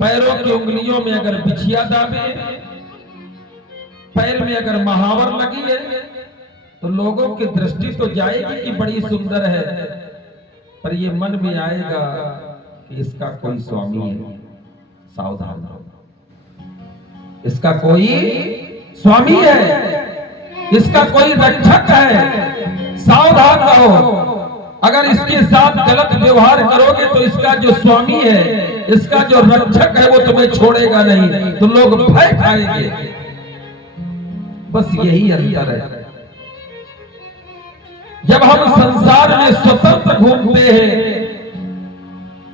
पैरों की उंगलियों में अगर बिछिया दाबे, पैर में अगर महावर लगी है, तो लोगों की दृष्टि तो जाएगी कि बड़ी सुंदर है, पर ये मन में आएगा कि इसका कोई स्वामी है, सावधान रहो, इसका कोई स्वामी है, इसका कोई रक्षक है, सावधान रहो। अगर इसके साथ गलत व्यवहार करोगे तो इसका जो स्वामी है, इसका जो रक्षक है, वो तुम्हें छोड़ेगा नहीं, तो लोग भय खाएंगे। बस यही अंतर है। जब हम संसार में स्वतंत्र घूमते हैं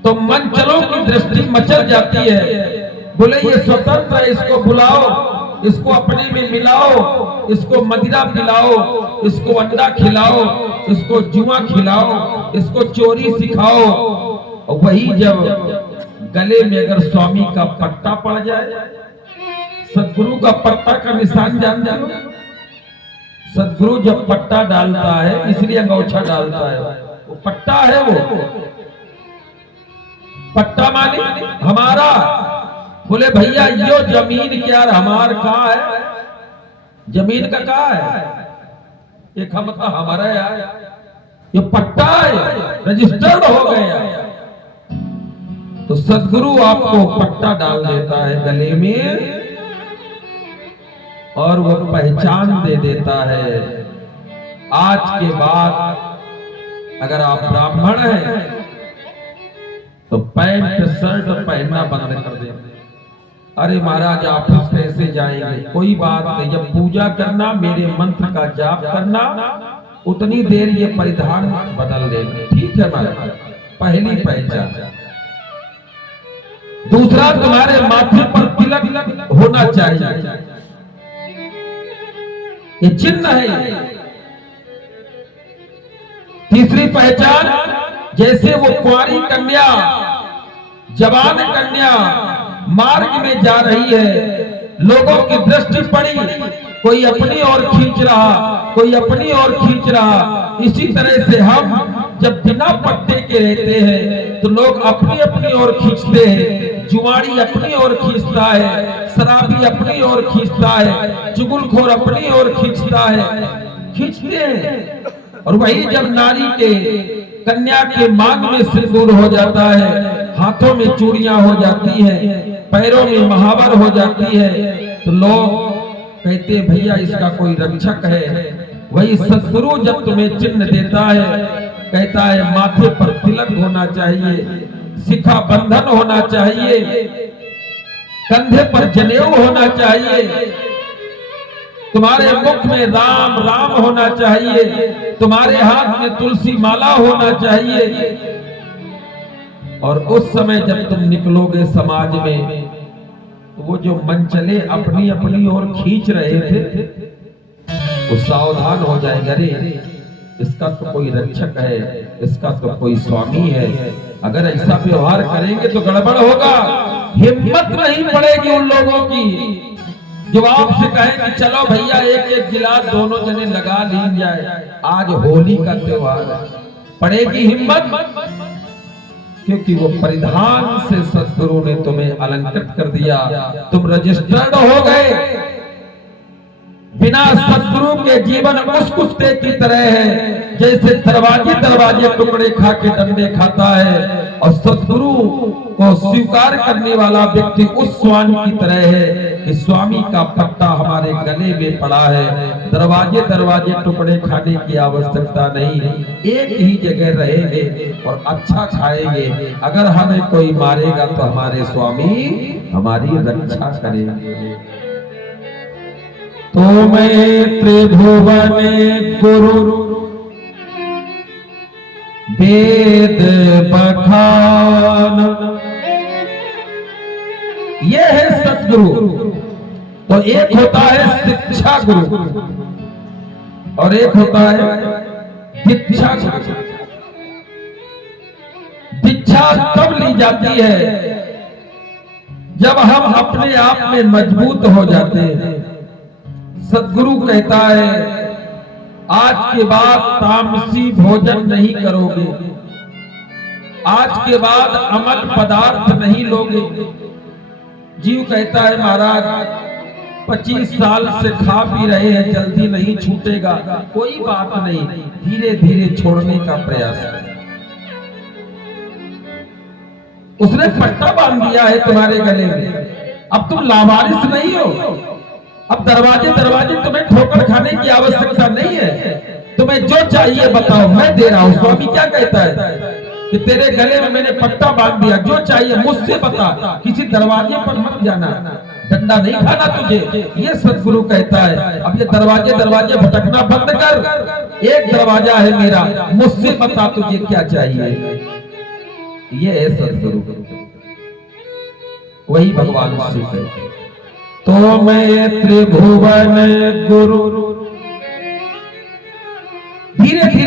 तो मंचलों की दृष्टि मचल जाती है। बोले ये स्वतंत्र है, इसको बुलाओ, इसको अपने में मिलाओ, इसको मदिरा पिलाओ, इसको अंडा खिलाओ, इसको जुआ खिलाओ, इसको चोरी सिखाओ। और वही जब गले में अगर स्वामी का पट्टा पड़ जाए, सदगुरु का पट्टा का निशान जान जानो। सदगुरु जब पट्टा डालता है इसलिए अंगोछा डालता है, वो पट्टा है, वो पट्टा माने हमारा। बोले भैया यो जमीन क्या हमार कहा है, जमीन का कहा है, एक हम मतलब हमारा यार, ये पट्टा है, रजिस्टर्ड हो गया। तो सदगुरु आपको पट्टा डाल देता है गले में और वो पहचान दे देता है। आज के बाद अगर आप ब्राह्मण हैं तो पैंट शर्ट पहनना बंद कर दे। अरे महाराज ऑफिस कैसे जाएंगे, कोई बात नहीं, जब पूजा करना, मेरे मंत्र का जाप करना, उतनी देर ये परिधान बदल देना, ठीक है महाराज। पहली पहचान। दूसरा, तुम्हारे माथे पर तिलक होना चाहिए, ये चिन्ह है। तीसरी पहचान, जैसे वो कुंवारी कन्या, जवान कन्या मार्ग में जा रही है, लोगों की दृष्टि पड़ी, कोई अपनी ओर खींच रहा, कोई अपनी ओर खींच रहा। इसी तरह से हम जब बिना पट्टे के रहते हैं तो लोग अपनी अपनी ओर खींचते हैं। जुआड़ी अपनी ओर खींचता है, शराबी अपनी ओर खींचता है, चुगलखोर अपनी ओर खींचता है, खींचते हैं। और वही जब नारी के, कन्या के मांग में सिंदूर हो जाता है, हाथों में चूड़ियां हो जाती है, पैरों में महावर हो जाती है, तो लोग कहते भैया इसका कोई रक्षक है। वही सदगुरु जब तुम्हें चिन्ह देता है, कहता है माथे पर तिलक होना चाहिए, शिखा बंधन होना चाहिए, कंधे पर जनेऊ होना चाहिए, तुम्हारे मुख में राम राम होना चाहिए, तुम्हारे हाथ में तुलसी माला होना चाहिए। और उस समय जब तुम निकलोगे समाज में, तो वो जो मंचले अपनी अपनी ओर खींच रहे थे, वो सावधान हो जाएगा, अरे इसका तो कोई रक्षक है, इसका तो कोई स्वामी है। अगर ऐसा व्यवहार करेंगे तो गड़बड़ होगा। हिम्मत नहीं पड़ेगी उन लोगों की जो आपसे कहें कि चलो भैया एक एक गिलास दोनों जने लगा ली जाए, आज होली का त्योहार है। पड़ेगी हिम्मत, क्योंकि वो परिधान से सदगुरु ने तुम्हें अलंकृत कर दिया, तुम रजिस्टर्ड हो गए। बिना सदगुरु के जीवन उस कुत्ते की तरह है जैसे दरवाजे दरवाजे टुकड़े खा के डंडे खाता है, और सदगुरु को स्वीकार करने वाला व्यक्ति उस स्वामी की तरह है कि स्वामी का पट्टा हमारे गले में पड़ा है। दरवाजे दरवाजे टुकड़े खाने की आवश्यकता नहीं, एक ही जगह रहेंगे और अच्छा खाएंगे। अगर हमें कोई मारेगा तो हमारे स्वामी हमारी रक्षा करेंगे। तो मैं त्रिभुवन गुरु वेद बखान, ये है सदगुरु। तो एक होता है शिक्षा गुरु और एक होता है दीक्षा गुरु। दीक्षा तब ली जाती है जब हम अपने आप में मजबूत हो जाते हैं। सदगुरु कहता है आज के बाद तामसी भोजन नहीं करोगे, आज के बाद अमल पदार्थ नहीं लोगे, जीव कहता है महाराज 25 साल से खा पी रहे हैं, जल्दी नहीं छूटेगा। कोई बात नहीं, धीरे धीरे छोड़ने का प्रयास करें। उसने पट्टा बांध दिया है तुम्हारे गले में, अब तुम लावारिस नहीं हो। अब दरवाजे दरवाजे तुम्हें ठोकर खाने की आवश्यकता नहीं है। तुम्हें जो चाहिए बताओ, मैं दे रहा हूं। स्वामी क्या कहता है कि तेरे गले में मैंने पट्टा बांध दिया, जो चाहिए मुझसे बता, किसी दरवाजे पर मत जाना, डंडा नहीं खाना तुझे। ये सदगुरु कहता है। अब ये दरवाजे दरवाजे भटकना बंद कर, एक दरवाजा है मेरा, मुझसे बता तुझे क्या चाहिए। ये है सदगुरु, वही भगवान शिव है। तो मैं त्रिभुवन गुरु धीरे धीरे